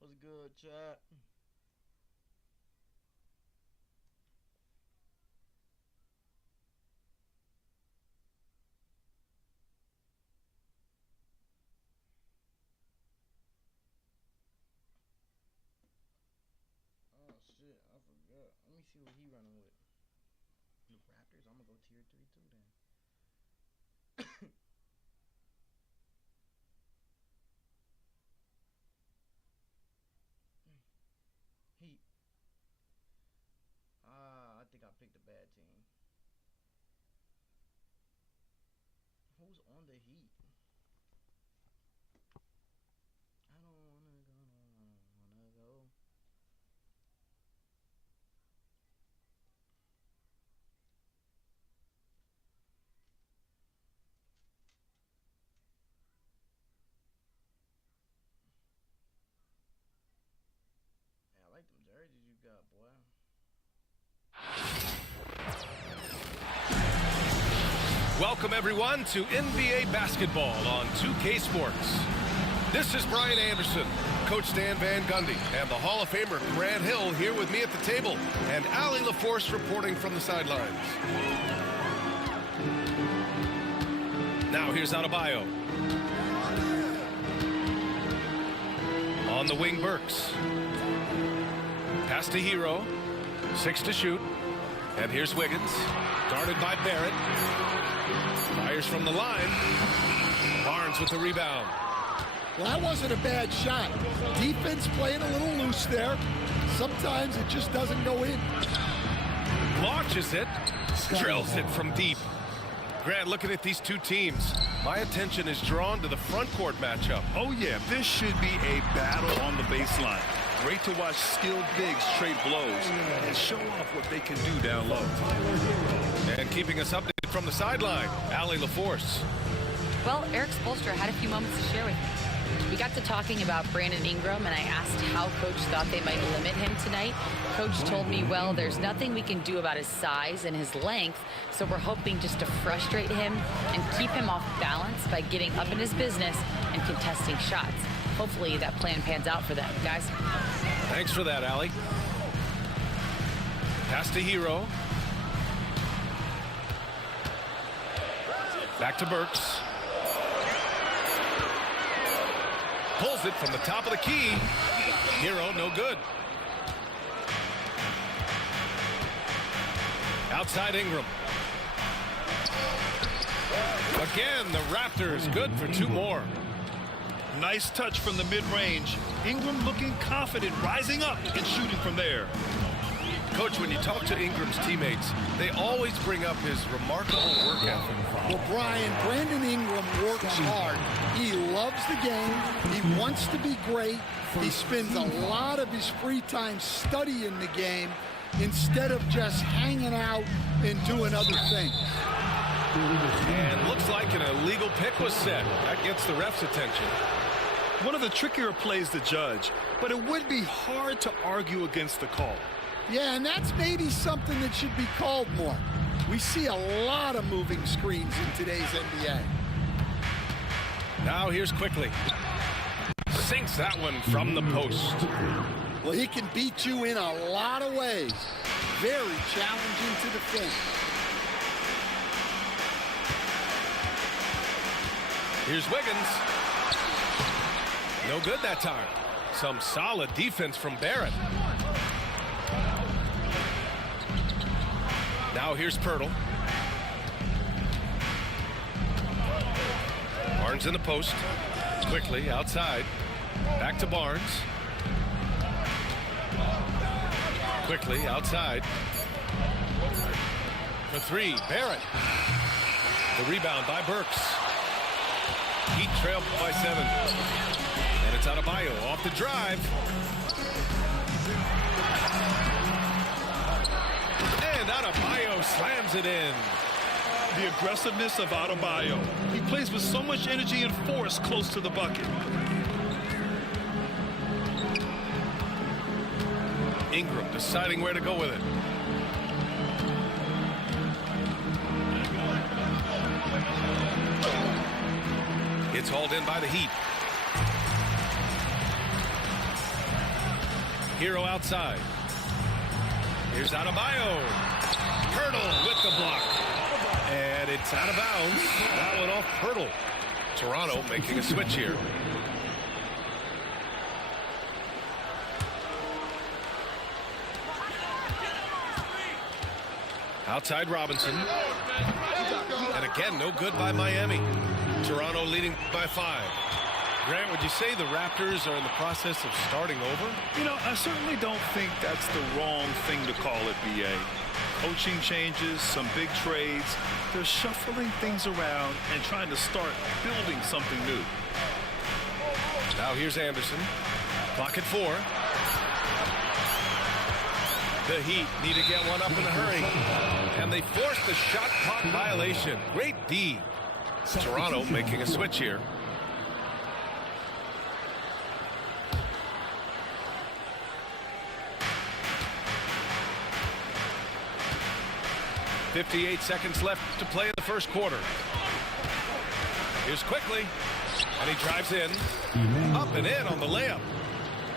What's good, chat? Oh shit, I forgot. Let me see what he running with. The Raptors? I'm gonna go tier 3 too then. Heat. I think I picked a bad team. Who's on the Heat? I don't wanna go, Hey, I like them jerseys you got, boy. Welcome everyone to NBA basketball on 2K Sports. This is Brian Anderson, Coach Stan Van Gundy, and the Hall of Famer Grant Hill here with me at the table, and Allie LaForce reporting from the sidelines. Now here's Adebayo. On the wing, Burks. Pass to Hero. 6 to shoot. And here's Wiggins. Guarded by Barrett. Fires from the line. Barnes with the rebound. Well, that wasn't a bad shot. Defense playing a little loose there. Sometimes it just doesn't go in. Launches it. Drills it from deep. Grant, looking at these two teams, my attention is drawn to the front court matchup. Oh, yeah, this should be a battle on the baseline. Great to watch skilled bigs trade blows and show off what they can do down low. And keeping us updated from the sideline, Allie LaForce. Well, Eric Spoelstra had a few moments to share with me. We got to talking about Brandon Ingram, and I asked how Coach thought they might limit him tonight. Coach told me, well, there's nothing we can do about his size and his length, so we're hoping just to frustrate him and keep him off balance by getting up in his business and contesting shots. Hopefully that plan pans out for them, guys. Thanks for that, Allie. Pass to Hero. Back to Burks. Pulls it from the top of the key. Hero, no good. Outside Ingram. Again, the Raptors good for 2 more. Nice touch from the mid-range. Ingram looking confident, rising up and shooting from there. Coach, when you talk to Ingram's teammates, they always bring up his remarkable work ethic. Well, Brian, Brandon Ingram works hard. He loves the game. He wants to be great. He spends a lot of his free time studying the game instead of just hanging out and doing other things. And looks like an illegal pick was set. That gets the ref's attention. One of the trickier plays to judge, but it would be hard to argue against the call. Yeah, and that's maybe something that should be called more. We see a lot of moving screens in today's NBA. Now here's Quickly. Sinks that one from the post. Well, he can beat you in a lot of ways. Very challenging to defend. Here's Wiggins. No good that time. Some solid defense from Barrett. Now here's Pirtle. Barnes in the post. Quickly outside. Back to Barnes. Quickly outside. For 3, Barrett. The rebound by Burks. Heat trailed by 7. And it's Adebayo off the drive. And Adebayo Toronto slams it in. The aggressiveness of Adebayo. He plays with so much energy and force close to the bucket. Ingram deciding where to go with it. It's hauled in by the Heat. Hero outside. Here's Adebayo. Hurdle with the block. And it's out of bounds. That one off Hurdle. Toronto making a switch here. Outside Robinson. And again, no good by Miami. Toronto leading by 5. Grant, would you say the Raptors are in the process of starting over? You know, I certainly don't think that's the wrong thing to call it, B.A. Coaching changes, some big trades. They're shuffling things around and trying to start building something new. Now here's Anderson. Clock at 4. The Heat need to get one up in a hurry. And they force the shot clock violation. Great D. Toronto making a switch here. .58 seconds left to play in the first quarter. Here's Quickly. And he drives in. Up and in on the layup.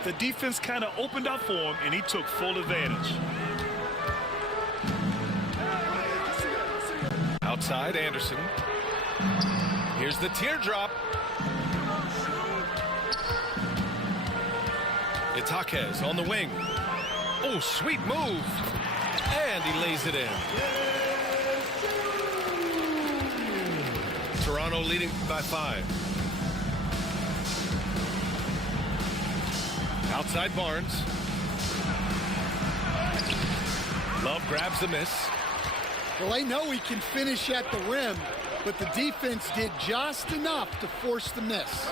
The defense kind of opened up for him, and he took full advantage. Outside Anderson. Here's the teardrop. It's Jaquez on the wing. Oh, sweet move. And he lays it in. Toronto leading by 5. Outside Barnes. Love grabs the miss. Well, they know he can finish at the rim, but the defense did just enough to force the miss.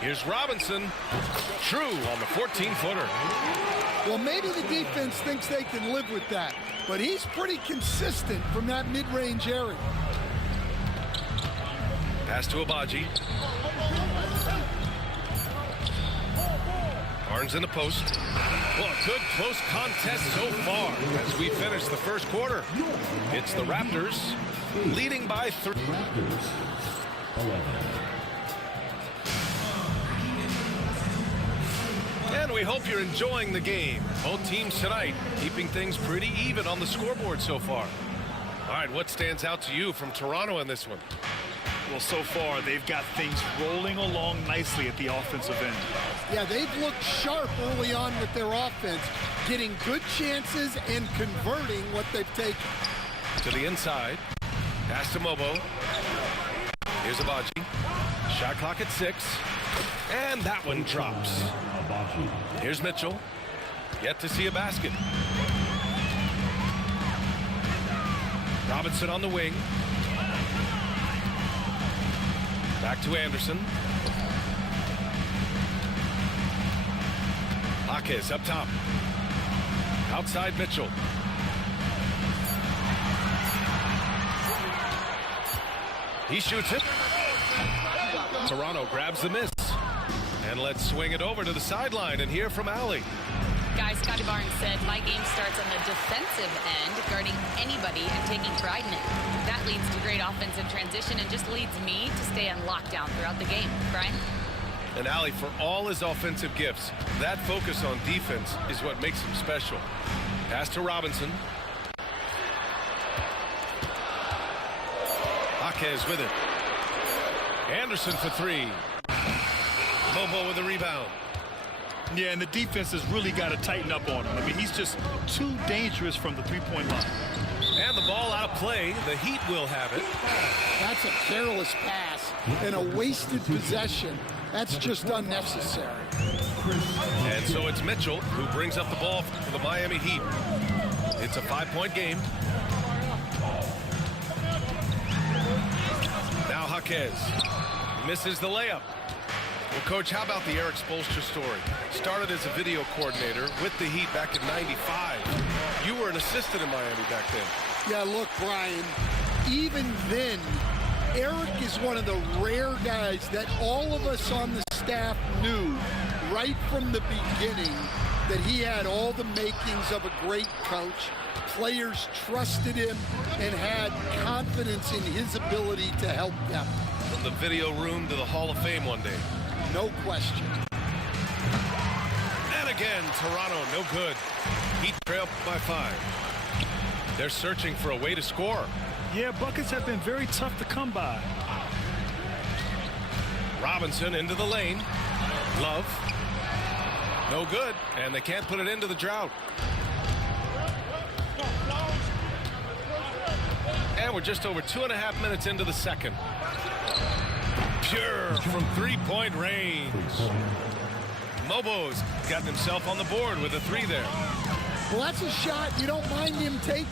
Here's Robinson. True on the 14-footer. Well, maybe the defense thinks they can live with that, but he's pretty consistent from that mid-range area. Pass to Abaji. Barnes in the post. Well, a good close contest so far as we finish the first quarter. It's the Raptors leading by 3. And we hope you're enjoying the game. Both teams tonight keeping things pretty even on the scoreboard so far. All right, what stands out to you from Toronto in this one? Well, so far, they've got things rolling along nicely at the offensive end. Yeah, they've looked sharp early on with their offense, getting good chances and converting what they've taken. To the inside. Pass to Mobo. Here's Abaji. Shot clock at 6. And that one drops. Here's Mitchell. Yet to see a basket. Robinson on the wing. Back to Anderson. Jaquez up top. Outside Mitchell. He shoots it. Toronto grabs the miss. And let's swing it over to the sideline and hear from Allie. Guys, Scotty Barnes said, my game starts on the defensive end, guarding anybody and taking pride in it. That leads to great offensive transition and just leads me to stay on lockdown throughout the game. Brian? And Allie, for all his offensive gifts, that focus on defense is what makes him special. Pass to Robinson. Jaquez with it. Anderson for 3. Mobo with a rebound. Yeah, and the defense has really got to tighten up on him. I mean, he's just too dangerous from the three-point line. And the ball out of play. The Heat will have it. That's a careless pass and a wasted possession. That's just unnecessary. And so it's Mitchell who brings up the ball for the Miami Heat. It's a 5-point game. Now Jaquez misses the layup. Well, Coach, how about the Erik Spoelstra story? Started as a video coordinator with the Heat back in '95. You were an assistant in Miami back then. Yeah, look, Brian, even then, Eric is one of the rare guys that all of us on the staff knew right from the beginning that he had all the makings of a great coach. Players trusted him and had confidence in his ability to help them. From the video room to the Hall of Fame one day. No question. And again, Toronto, no good. Heat trail by 5. They're searching for a way to score. Yeah, buckets have been very tough to come by. Robinson into the lane. Love. No good, and they can't put it into the drought. And we're just over 2.5 minutes into the second. Pure from three-point range. Mobo's gotten himself on the board with a 3 there. Well, that's a shot you don't mind him taking.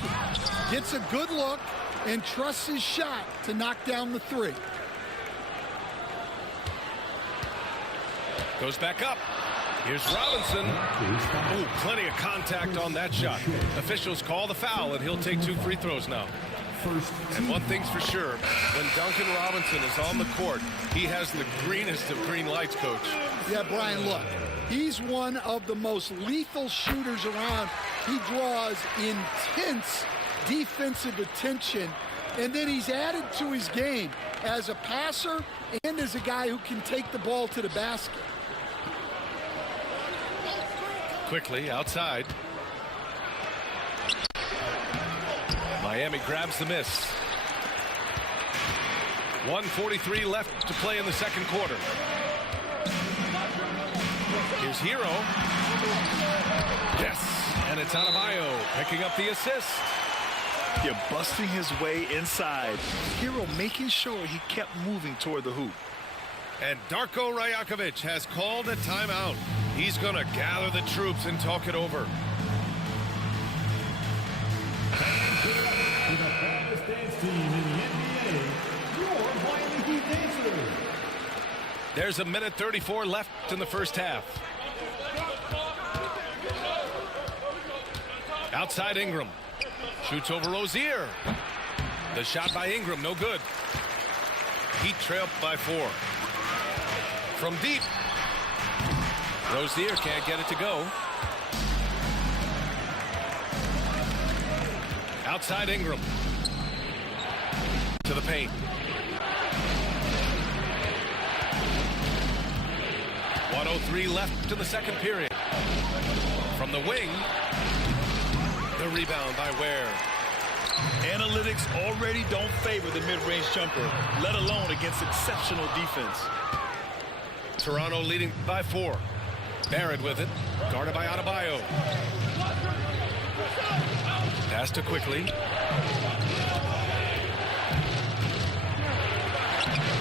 Gets a good look and trusts his shot to knock down the 3. Goes back up. Here's Robinson. Ooh, plenty of contact on that shot. Officials call the foul, and he'll take 2 free throws now. And one thing's for sure, when Duncan Robinson is on the court, he has the greenest of green lights, Coach. Yeah, Brian, look, he's one of the most lethal shooters around. He draws intense defensive attention, and then he's added to his game as a passer and as a guy who can take the ball to the basket. Quickly outside. Miami grabs the miss. 1:43 left to play in the second quarter. Here's Hero. Yes, and it's Adebayo picking up the assist. You're busting his way inside. Hero making sure he kept moving toward the hoop. And Darko Rajakovic has called a timeout. He's going to gather the troops and talk it over. There's 1:34 left in the first half. Outside Ingram. Shoots over Rozier. The shot by Ingram, no good. Heat trailed by 4. From deep. Rozier can't get it to go. Outside Ingram. To the paint. 1:03 left in the second period. From the wing. The rebound by Ware. Analytics already don't favor the mid-range jumper, let alone against exceptional defense. Toronto leading by 4. Barrett with it, guarded by Adebayo. Pass to Quickly.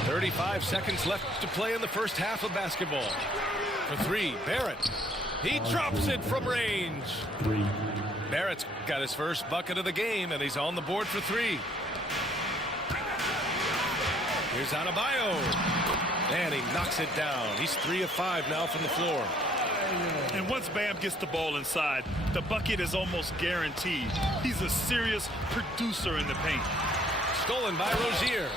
35 seconds left to play in the first half of basketball. For 3, Barrett. He drops it from range. Barrett's got his first bucket of the game, and he's on the board for 3. Here's Adebayo. And he knocks it down. He's 3 of 5 now from the floor. And once Bam gets the ball inside, the bucket is almost guaranteed. He's a serious producer in the paint. Stolen by Rozier.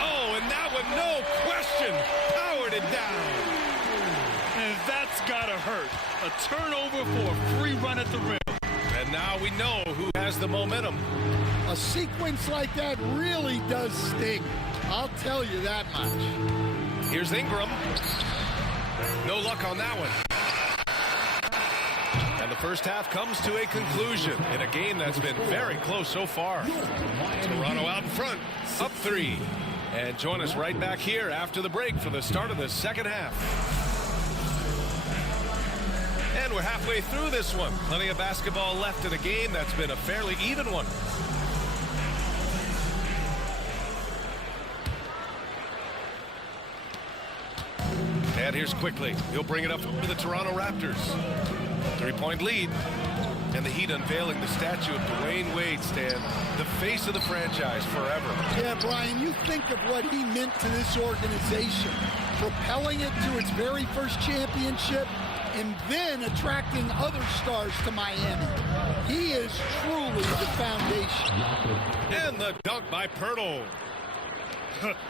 Oh, and that one, no question, powered it down. And that's gotta hurt. A turnover for a free run at the rim. And now we know who has the momentum. A sequence like that really does sting. I'll tell you that much. Here's Ingram. No luck on that one. And the first half comes to a conclusion in a game that's been very close so far. Toronto out in front, up 3. And join us right back here after the break for the start of the second half. And we're halfway through this one. Plenty of basketball left in a game that's been a fairly even one. And here's Quickly. He'll bring it up to the Toronto Raptors. 3-point lead. And the Heat unveiling the statue of Dwayne Wade, Stan, the face of the franchise forever. Yeah, Brian, you think of what he meant to this organization, propelling it to its very first championship, and then attracting other stars to Miami. He is truly the foundation. And the dunk by Pirtle.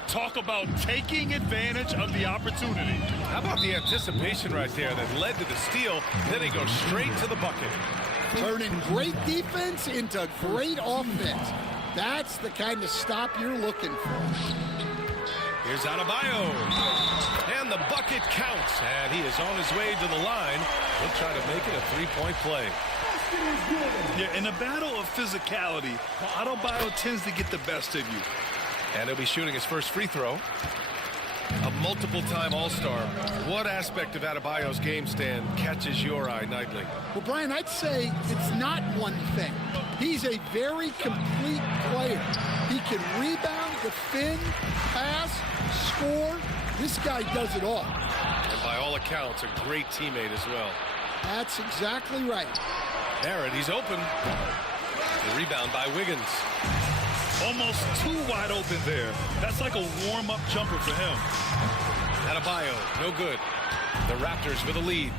Talk about taking advantage of the opportunity. How about the anticipation right there that led to the steal? Then he goes straight to the bucket. Turning great defense into great offense. That's the kind of stop you're looking for. Here's Adebayo. And the bucket counts. And he is on his way to the line. He'll try to make it a three-point play. Yeah, in a battle of physicality, Adebayo tends to get the best of you. And he'll be shooting his first free throw. A multiple-time All-Star. What aspect of Adebayo's game, Stan, catches your eye nightly? Well, Brian, I'd say it's not one thing. He's a very complete player. He can rebound, defend, pass, score. This guy does it all. And by all accounts, a great teammate as well. That's exactly right. Barrett, he's open. The rebound by Wiggins. Almost too wide open there. That's like a warm-up jumper for him. Adebayo, no good. The Raptors with a lead.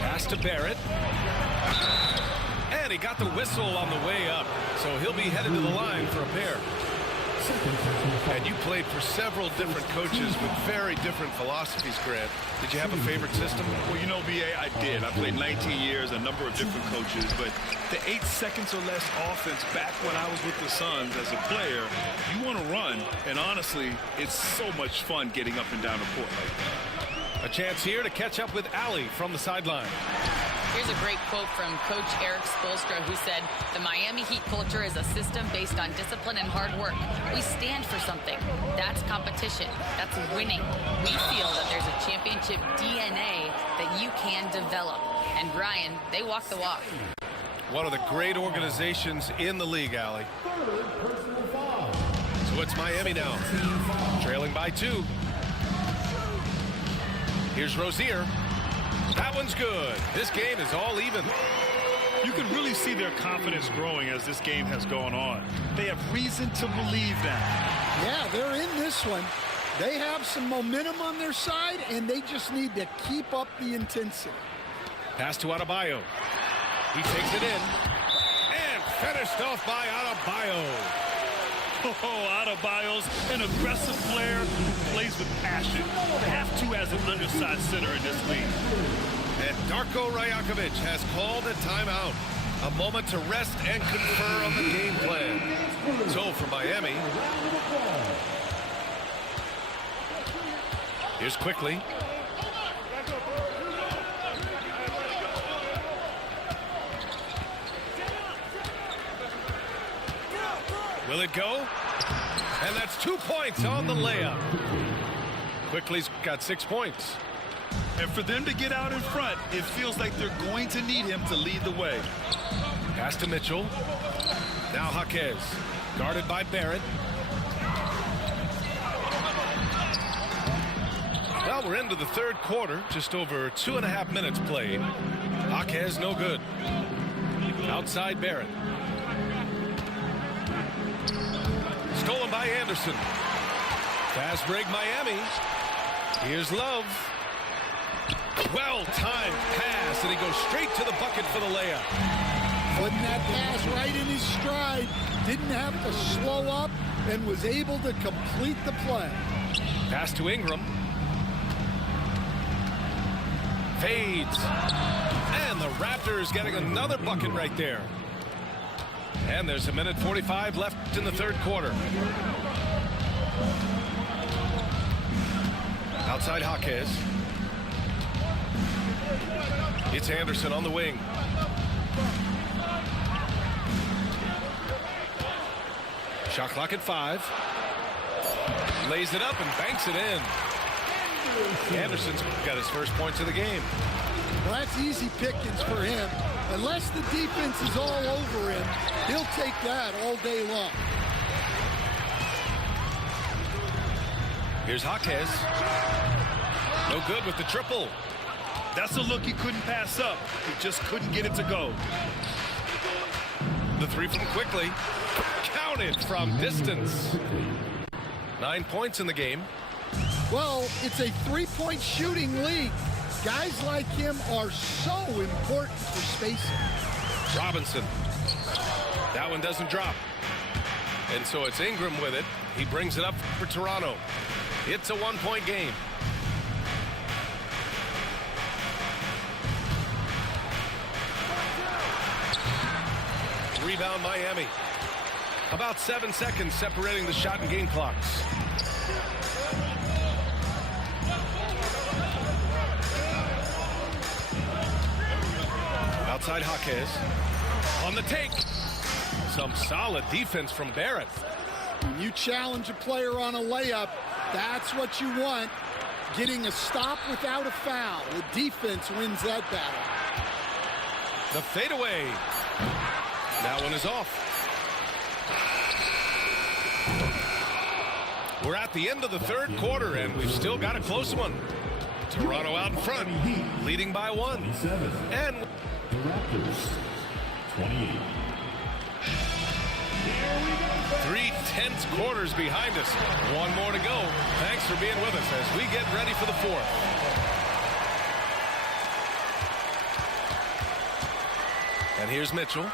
Pass to Barrett. And he got the whistle on the way up. So he'll be headed to the line for a pair. And you played for several different coaches with very different philosophies, Grant. Did you have a favorite system? Well, you know, B.A., I did. I played 19 years, a number of different coaches, but the 8 seconds or less offense back when I was with the Suns as a player, you want to run, and honestly, it's so much fun getting up and down the court like that. A chance here to catch up with Allie from the sideline. Here's a great quote from Coach Eric Spoelstra, who said, "The Miami Heat culture is a system based on discipline and hard work. We stand for something. That's competition. That's winning. We feel that there's a championship DNA that you can develop." And Brian, they walk the walk. One of the great organizations in the league, Allie. So it's Miami now, trailing by 2. Here's Rozier. That one's good. This game is all even. You can really see their confidence growing as this game has gone on. They have reason to believe that. Yeah, they're in this one. They have some momentum on their side, and they just need to keep up the intensity. Pass to Adebayo. He takes it in. And finished off by Adebayo. Oh, Adebayo's an aggressive player who plays with passion. Have to as an undersized center in this league. And Darko Rajakovic has called a timeout. A moment to rest and confer on the game plan. So for Miami, here's Quickly. Will it go? And that's 2 points on the layup. Quickly's got 6 points. And for them to get out in front, it feels like they're going to need him to lead the way. Pass to Mitchell. Now Jaquez, guarded by Barrett. Well, we're into the third quarter, just over 2.5 minutes played. Jaquez no good. Outside Barrett. Stolen by Anderson. Fast break Miami. Here's Love. Well-timed pass, and he goes straight to the bucket for the layup. Putting that pass right in his stride. Didn't have to slow up and was able to complete the play. Pass to Ingram. Fades. And the Raptors getting another bucket right there. And there's 1:45 left in the third quarter. Outside Jaquez. It's Anderson on the wing. Shot clock at 5. Lays it up and banks it in. Anderson's got his first points of the game. Well, that's easy pickings for him. Unless the defense is all over him, he'll take that all day long. Here's Jaquez. No good with the triple. That's a look he couldn't pass up. He just couldn't get it to go. The 3 from Quickly. Counted from distance. 9 points in the game. Well, it's a 3-point shooting league. Guys like him are so important for spacing. Robinson. That one doesn't drop. And so it's Ingram with it. He brings it up for Toronto. It's a one-point game. Rebound Miami. About 7 seconds separating the shot and game clocks. Outside Jaquez. On the take. Some solid defense from Barrett. When you challenge a player on a layup, that's what you want. Getting a stop without a foul. The defense wins that battle. The fadeaway. That one is off. We're at the end of the third quarter, and we've still got a close one. Toronto out in front, leading by 1. And the Raptors, 28. 3 tense quarters behind us. One more to go. Thanks for being with us as we get ready for the fourth. And here's Mitchell.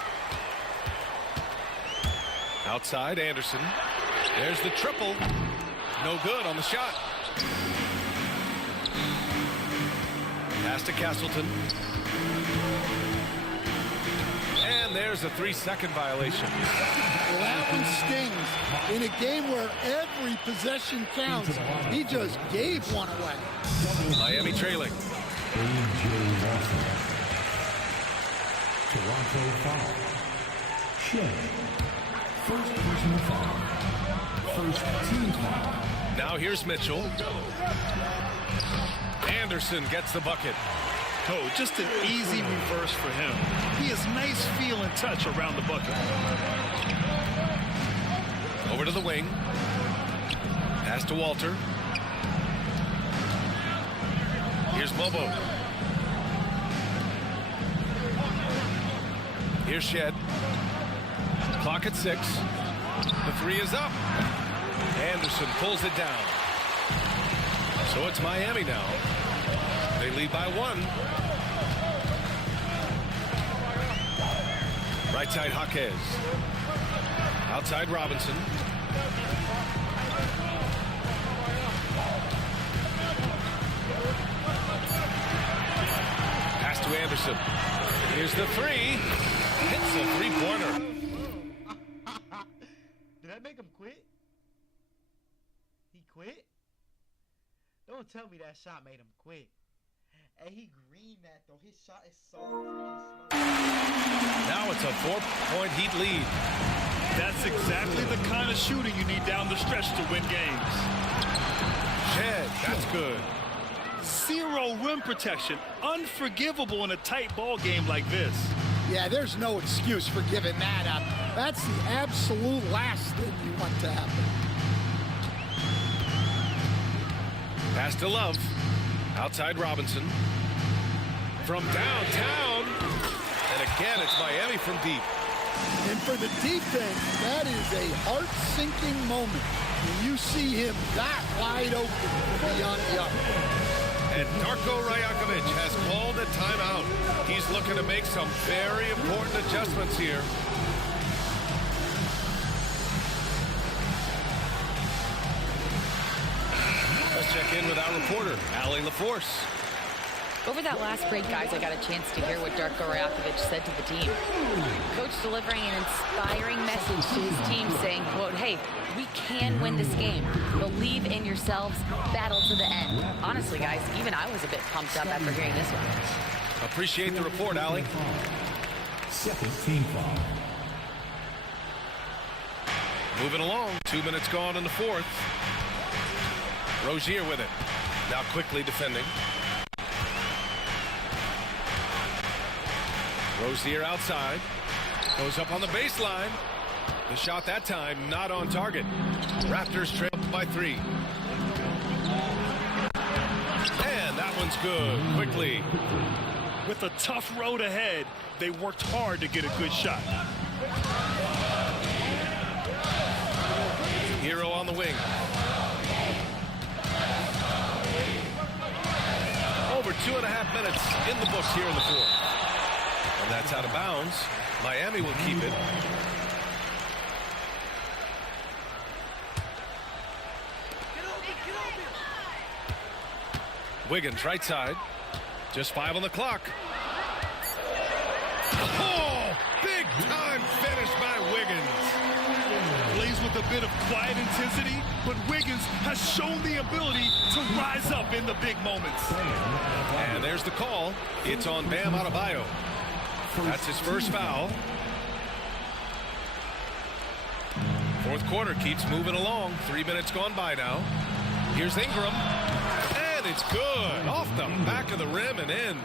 Outside, Anderson. There's the triple. No good on the shot. Pass to Castleton. And there's a 3-second violation. Well, that one stings. In a game where every possession counts, he just gave one away. Miami trailing. Toronto foul. Shed. First personal foul. First team foul. Now here's Mitchell. Anderson gets the bucket. Oh, just an easy reverse for him. He has nice feel and touch around the bucket. Over to the wing. Pass to Walter. Here's Bobo. Here's Shed. Clock at 6. The 3 is up. Anderson pulls it down. So it's Miami now. They lead by 1. Right side Jaquez. Outside Robinson. Pass to Anderson. Here's the 3. Hits a 3-pointer. Did that make him quit? He quit? Don't tell me that shot made him quit. And he greened that though. His shot is so freaking slow. Now it's a 4-point Heat lead. That's exactly the kind of shooting you need down the stretch to win games. Shed, that's good. 0 rim protection. Unforgivable in a tight ball game like this. Yeah, there's no excuse for giving that up. That's the absolute last thing you want to happen. Pass to Love. Outside Robinson. From downtown. And again, it's Miami from deep. And for the defense, that is a heart-sinking moment when you see him that wide open beyond the arc. And Darko Rajakovic has called a timeout. He's looking to make some very important adjustments here. Let's check in with our reporter, Allie LaForce. Over that last break, guys, I got a chance to hear what Darko Rajakovic said to the team. Coach delivering an inspiring message to his team saying, quote, hey, we can win this game. Believe in yourselves. Battle to the end. Honestly, guys, even I was a bit pumped up after hearing this one. Appreciate the report, Allie. Second team foul. Moving along. 2 minutes gone in the fourth. Rozier with it. Now quickly defending. Rozier outside. Goes up on the baseline. The shot that time not on target. Raptors trail by 3. And that one's good. Quickly. With a tough road ahead, they worked hard to get a good shot. Hero on the wing. over 2.5 minutes in the books here in the fourth. And that's out of bounds. Miami will keep it. Wiggins right side. Just 5 on the clock. Oh, big time finish by Wiggins. Plays with a bit of quiet intensity, but Wiggins has shown the ability to rise up in the big moments. And there's the call. It's on Bam Adebayo. That's his first foul. Fourth quarter keeps moving along. 3 minutes gone by now. Here's Ingram. And it's good. Off the back of the rim and in.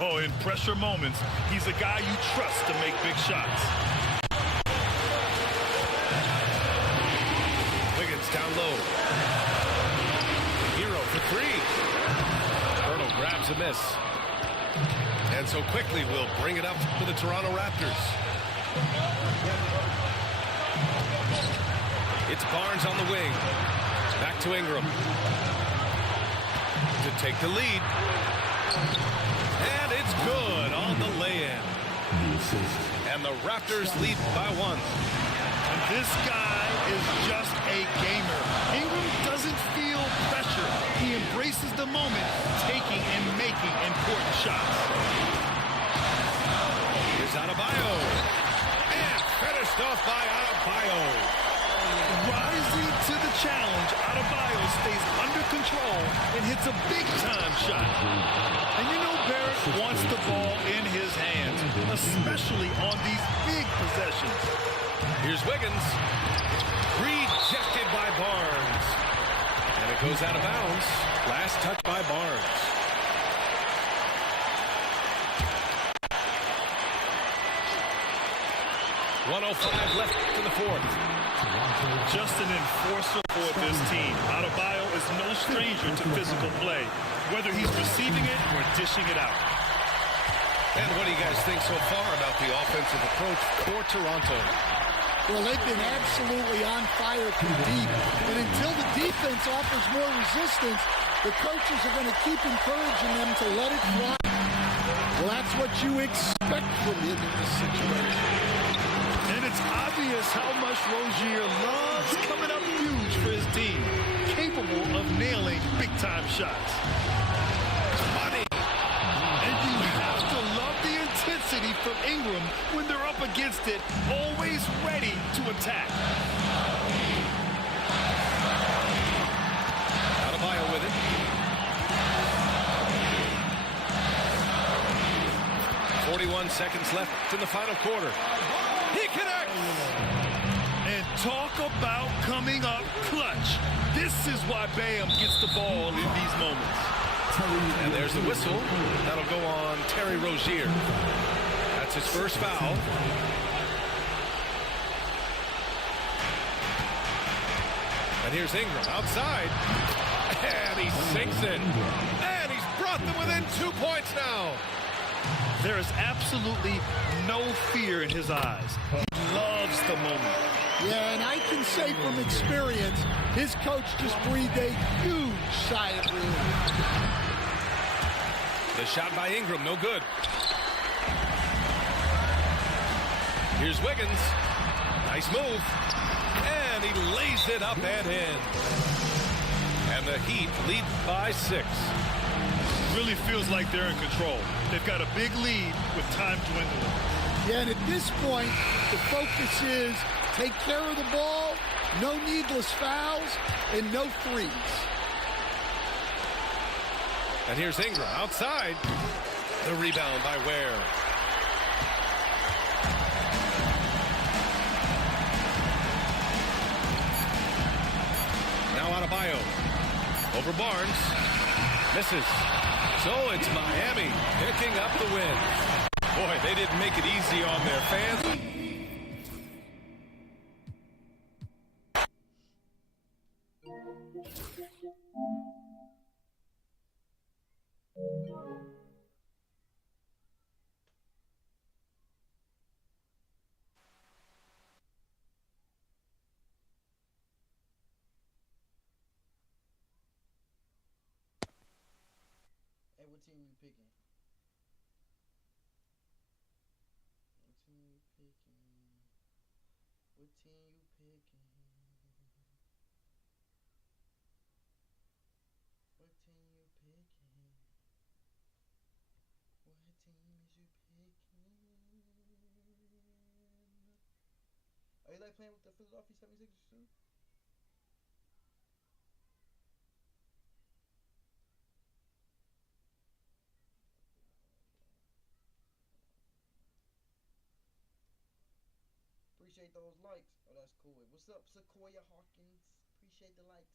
Oh, in pressure moments, he's a guy you trust to make big shots. Wiggins down low. Hero for 3. Hurdle grabs a miss. And so quickly we'll bring it up for the Toronto Raptors. It's Barnes on the wing. Back to Ingram. To take the lead. And it's good on the lay-in. And the Raptors lead by 1. And this guy is just a gamer. Ingram doesn't feel pressure. He embraces the moment, taking and making important shots. Here's Adebayo. And finished off by Adebayo. Rising to the challenge, Adebayo stays under control and hits a big-time shot. And you know Barrett wants the ball in his hands, especially on these big possessions. Here's Wiggins. Rejected by Barnes. And it goes out of bounds. Last touch by Barnes. .105 left in the fourth. Just an enforcer for this team. Adebayo is no stranger to physical play, whether he's receiving it or dishing it out. And what do you guys think so far about the offensive approach for Toronto? Well, they've been absolutely on fire from deep. And until the defense offers more resistance, the coaches are going to keep encouraging them to let it fly. Well, that's what you expect from him in this situation. And it's obvious how much Rozier loves coming up huge for his team, capable of nailing big-time shots. Money. And you have to love the intensity from Ingram when they're up against it, always ready to attack. Adebayo with it. .41 seconds left in the final quarter. He connects! And talk about coming up clutch. This is why Bam gets the ball in these moments. And there's the whistle. That'll go on Terry Rozier. That's his first foul. And here's Ingram outside. And he sinks it. And he's brought them within 2 points now. There is absolutely no fear in his eyes. He loves the moment. Yeah, and I can say from experience, his coach just breathed a huge sigh of relief. The shot by Ingram, no good. Here's Wiggins. Nice move. And he lays it up and in. And the Heat lead by 6. Really feels like they're in control. They've got a big lead with time dwindling. Yeah, and at this point, the focus is take care of the ball, no needless fouls, and no threes. And here's Ingram outside. The rebound by Ware. Now Adebayo. Over Barnes. Misses. So it's Miami picking up the win. Boy, they didn't make it easy on their fans. What team you picking? What team you picking? What team you picking? What team you picking? What team is you picking? Are you like playing with the Philadelphia 76ers too? Appreciate those likes. Oh, that's cool. What's up, Sequoia Hawkins? Appreciate the likes.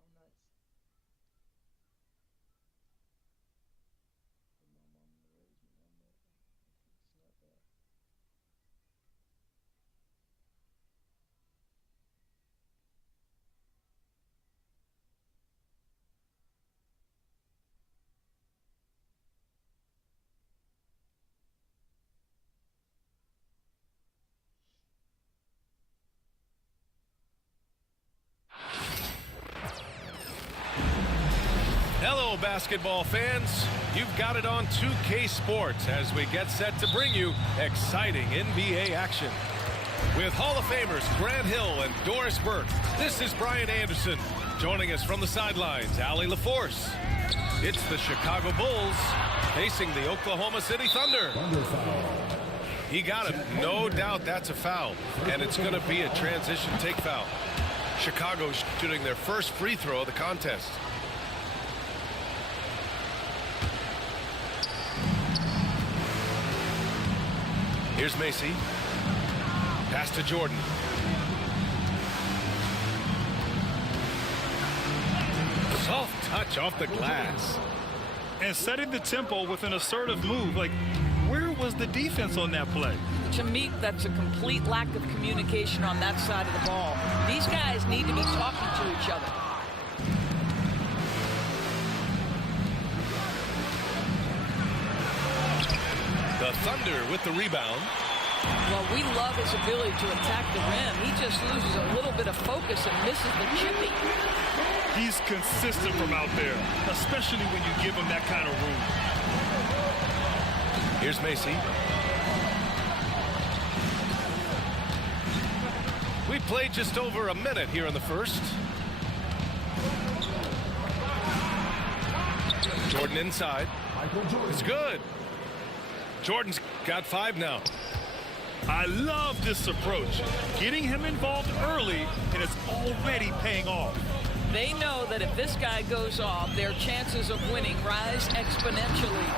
How nice. My mama raised me. It's not bad. Hello, basketball fans. You've got it on 2K Sports as we get set to bring you exciting NBA action. With Hall of Famers Grant Hill and Doris Burke, this is Brian Anderson. Joining us from the sidelines, Allie LaForce. It's the Chicago Bulls facing the Oklahoma City Thunder. He got it. No doubt that's a foul, and it's going to be a transition take foul. Chicago shooting their first free throw of the contest. Here's Macy. Pass to Jordan. Soft touch off the glass. And setting the tempo with an assertive move. Like, where was the defense on that play? To me, that's a complete lack of communication on that side of the ball. These guys need to be talking to each other. The Thunder with the rebound. Well, we love his ability to attack the rim. He just loses a little bit of focus and misses the chippy. He's consistent from out there, especially when you give him that kind of room. Here's Macy. We played just over a minute here in the first. Jordan inside. It's good. Jordan's got 5 now. I love this approach. Getting him involved early, and it's already paying off. They know that if this guy goes off, their chances of winning rise exponentially.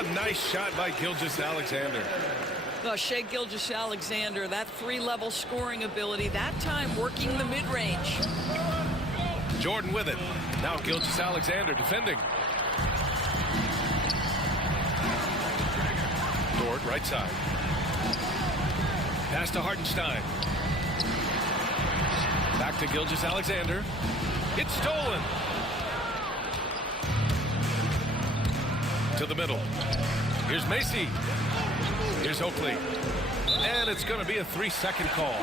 A nice shot by Gilgeous-Alexander. Well, Shai Gilgeous-Alexander, that 3-level scoring ability, that time working the mid-range. Jordan with it. Now Gilgeous-Alexander defending. Dort, right side. Pass to Hartenstein. Back to Gilgeous-Alexander. It's stolen. To the middle. Here's Macy. Here's Oakley. And it's going to be a 3-second call.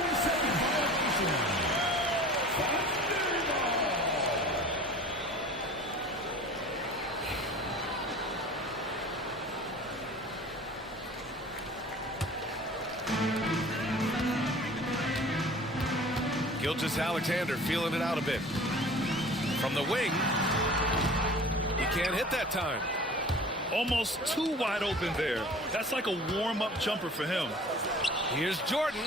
Gilgeous-Alexander feeling it out a bit. From the wing. He can't hit that time. Almost too wide open there. That's like a warm-up jumper for him. Here's Jordan.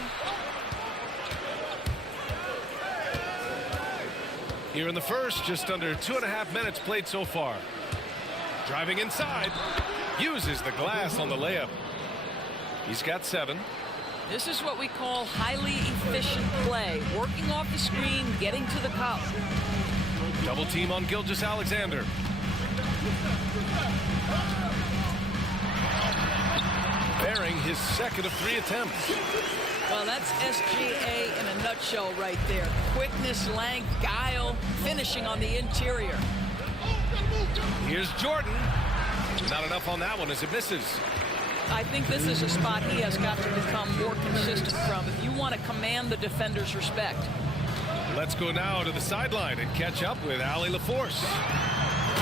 Here in the first, just under 2.5 minutes played so far. Driving inside. Uses the glass on the layup. He's got 7. This is what we call highly efficient play. Working off the screen, getting to the cup. Double team on Gilgeous-Alexander. Bearing his second of 3 attempts. Well, that's SGA in a nutshell right there. Quickness, length, guile, finishing on the interior. Here's Jordan. Not enough on that one as it misses. I think this is a spot he has got to become more consistent from if you want to command the defender's respect. Let's go now to the sideline and catch up with Allie LaForce.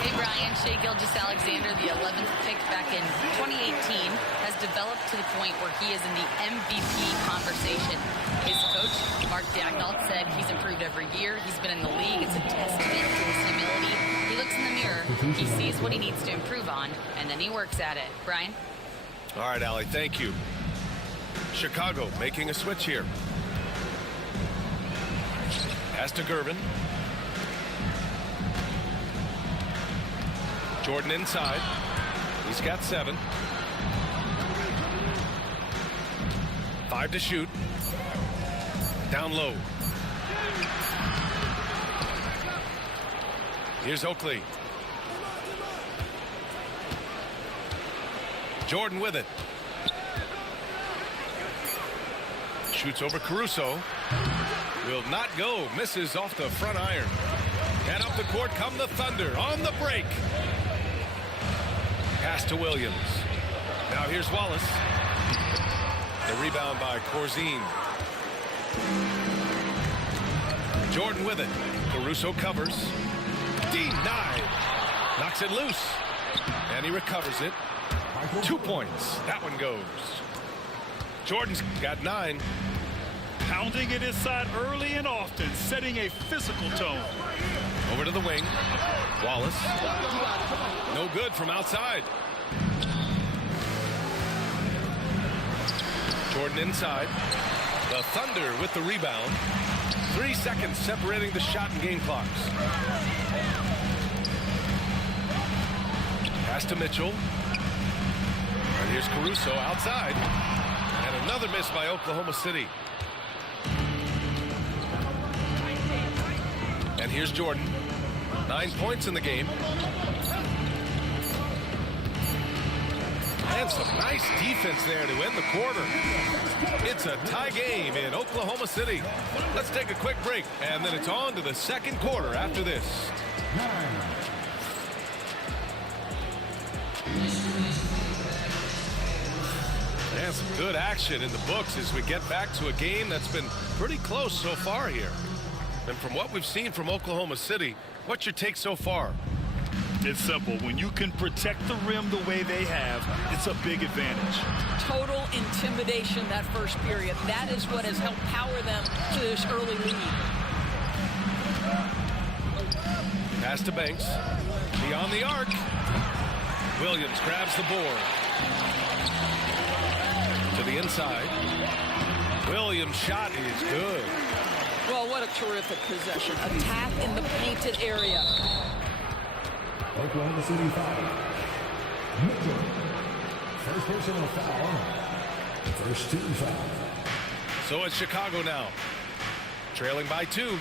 Hey, Brian. Shea Gilgeous-Alexander, the 11th pick back in 2018, has developed to the point where he is in the MVP conversation. His coach, Mark Daignault, said he's improved every year. He's been in the league. It's a testament to his humility. He looks in the mirror, he sees what he needs to improve on, and then he works at it. Brian? All right, Allie, thank you. Chicago making a switch here. Pass to Gervin. Jordan inside. He's got 7. 5 to shoot. Down low. Here's Oakley. Jordan with it. Shoots over Caruso. Will not go. Misses off the front iron. And up the court come the Thunder on the break. Pass to Williams. Now here's Wallace. The rebound by Corzine. Jordan with it. Caruso covers. Denied. Knocks it loose. And he recovers it. 2 points. That one goes. Jordan's got 9. Pounding it inside early and often, setting a physical tone. Over to the wing. Wallace. No good from outside. Jordan inside. The Thunder with the rebound. 3 seconds separating the shot and game clocks. Pass to Mitchell. And here's Caruso outside. And another miss by Oklahoma City. And here's Jordan. 9 points in the game. And some nice defense there to end the quarter. It's a tie game in Oklahoma City. Let's take a quick break, and then it's on to the second quarter after this. And some good action in the books as we get back to a game that's been pretty close so far here. And from what we've seen from Oklahoma City, what's your take so far? It's simple. When you can protect the rim the way they have, it's a big advantage. Total intimidation that first period. That is what has helped power them to this early lead. Pass to Banks. Beyond the arc. Williams grabs the board. To the inside. Williams' shot is good. Well, what a terrific possession. Attack in the painted area. Oklahoma City foul. Mitchell. First personal foul. First team foul. So it's Chicago now. Trailing by 2.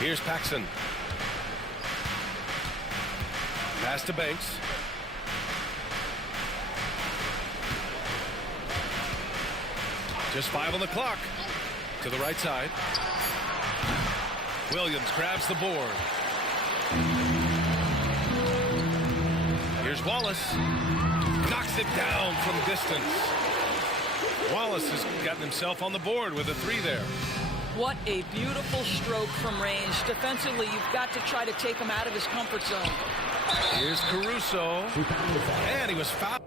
Here's Paxson. Pass to Banks. Just 5 on the clock. To the right side. Williams grabs the board. Here's Wallace. Knocks it down from distance. Wallace has gotten himself on the board with a 3 there. What a beautiful stroke from range. Defensively, you've got to try to take him out of his comfort zone. Here's Caruso. And he was fouled.